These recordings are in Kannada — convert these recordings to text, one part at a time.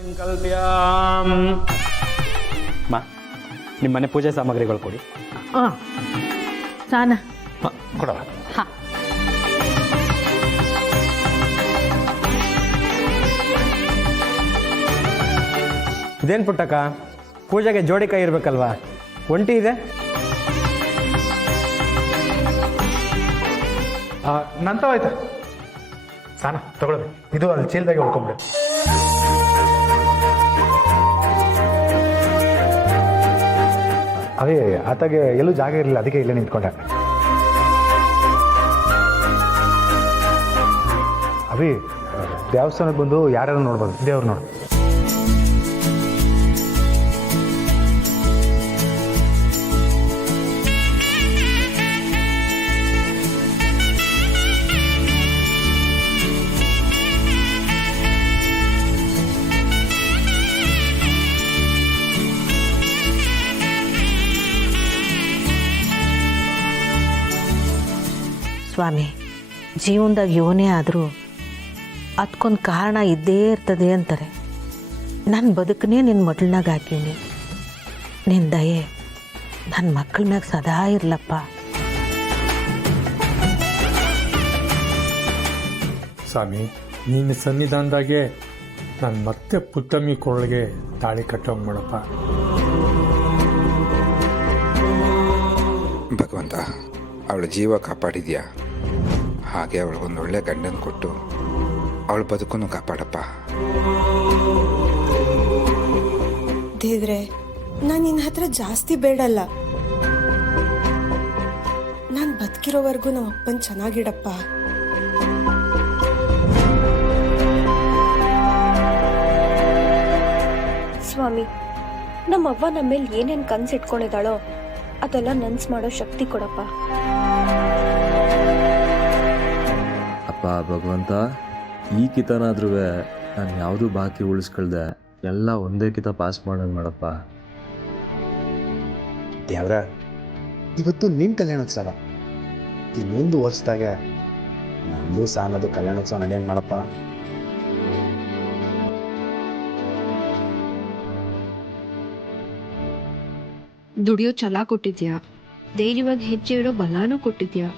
ಸಂಕಲ್ಪ್ಯಾಂ ಮಾ ನಿಮ್ಮ ಮನೆ ಪೂಜೆ ಸಾಮಗ್ರಿಗಳು ಕೊಡಿ. ಹಾಂ ಸಾನ ಕೊಡವ. ಹಾಂ ಇದೇನು ಪುಟ್ಟಕ್ಕ, ಪೂಜೆಗೆ ಜೋಡಿ ಕೈ ಇರಬೇಕಲ್ವಾ? ಒಂಟಿ ಇದೆ. ನಂತವಾಯ್ತಾ ಸಾನ ತಗೊಳ್ಳಿ, ಇದು ಅಲ್ಲಿ ಚೀಲದಾಗೆ ಹೊಡ್ಕೊಂಬಿಡಿ. ಅವೇ ಆತಗೆ ಎಲ್ಲೂ ಜಾಗ ಇರಲಿಲ್ಲ, ಅದಕ್ಕೆ ಇಲ್ಲೇ ನಿಂತ್ಕೊಂಡೆ. ಅವೇ ದೇವಸ್ಥಾನಕ್ಕೆ ಬಂದು ಯಾರ್ಯಾರು ನೋಡ್ಬೋದು, ದೇವ್ರು ನೋಡು. ಸ್ವಾಮಿ, ಜೀವನದಾಗ ಯೋನೇ ಆದರೂ ಅದಕ್ಕೊಂದು ಕಾರಣ ಇದ್ದೇ ಇರ್ತದೆ ಅಂತಾರೆ. ನನ್ನ ಬದುಕನ್ನೇ ನಿನ್ನ ಮೊದಲನಾಗ ಹಾಕೀನಿ. ನಿನ್ನ ದಯೆ ನನ್ನ ಮಕ್ಕಳ ಮ್ಯಾಗ ಸದಾ ಇರ್ಲಪ್ಪ. ಸ್ವಾಮಿ, ನಿನ್ನ ಸನ್ನಿಧಾನದಾಗೆ ನಾನು ಮತ್ತೆ ಪುತ್ತಮ್ಮಿ ಕೊರಳಿಗೆ ತಾಳಿ ಕಟ್ಟೋಂಗೆ ಮಾಡಪ್ಪ. ಭಗವಂತ, ಅವಳ ಜೀವ ಕಾಪಾಡಿದ್ಯಾ, ಹಾಗೆ ಅವಳಿಗೊಂದು ಒಳ್ಳೆ ಗಂಡನ ಕೊಟ್ಟು ಅವಳ ಬದುಕನ್ನು ಕಾಪಾಡಪ್ಪ. ದೇವ್ರೆ, ನಾನು ನಿನ್ನ ಹತ್ರ ಜಾಸ್ತಿ ಬೇಡಲ್ಲ. ನಾನು ಬದುಕಿರೋವರೆಗೂ ನಮ್ಮ ಅಪ್ಪನ ಚೆನ್ನಾಗಿಡಪ್ಪ. ಸ್ವಾಮಿ, ನಮ್ಮವ್ವ ನಮ್ಮ ಮೇಲೆ ಏನೇನು ಕನ್ಸಿಟ್ಕೊಂಡಿದ್ದಾಳೋ ಅದೆಲ್ಲ ನನ್ಸ್ ಮಾಡೋ ಶಕ್ತಿ ಕೊಡಪ್ಪ. ಅಪ್ಪ ಭಗವಂತ, ಈ ಕಿತನಾದ್ರೂ ನಾನು ಯಾವುದೂ ಬಾಕಿ ಉಳಿಸ್ಕೊಳ್ದೆ ಎಲ್ಲ ಒಂದೇ ಕಿತ ಪಾಸ್ ಮಾಡೋದು ಮಾಡಪ್ಪ. ದೇವ್ರ, ಇವತ್ತು ನಿನ್ನ ಕಲ್ಯಾಣೋತ್ಸವ, ಇನ್ನೊಂದು ವರ್ಷದಾಗೆ ನಮ್ಮದು ಸಾಲದು ಕಲ್ಯಾಣೋತ್ಸವ ನಡೆಯಂಗೆ ಮಾಡಪ್ಪ. ದುಡಿಯೋ ಛಲ ಕೊಟ್ಟಿದ್ಯಾ, ಧೈರ್ಯವಾಗಿ ಹೆಜ್ಜೆ ಇಡೋ ಬಲಾನು ಕೊಟ್ಟಿದ್ಯಾ.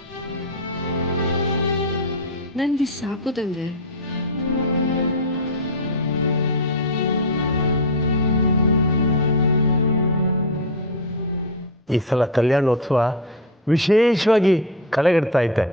ನನ್ಗೆ ಸಾಕು ತಂದೆ. ಈ ಸಲ ಕಲ್ಯಾಣೋತ್ಸವ ವಿಶೇಷವಾಗಿ ಕಳೆಗಟ್ತಾ ಐತೆ.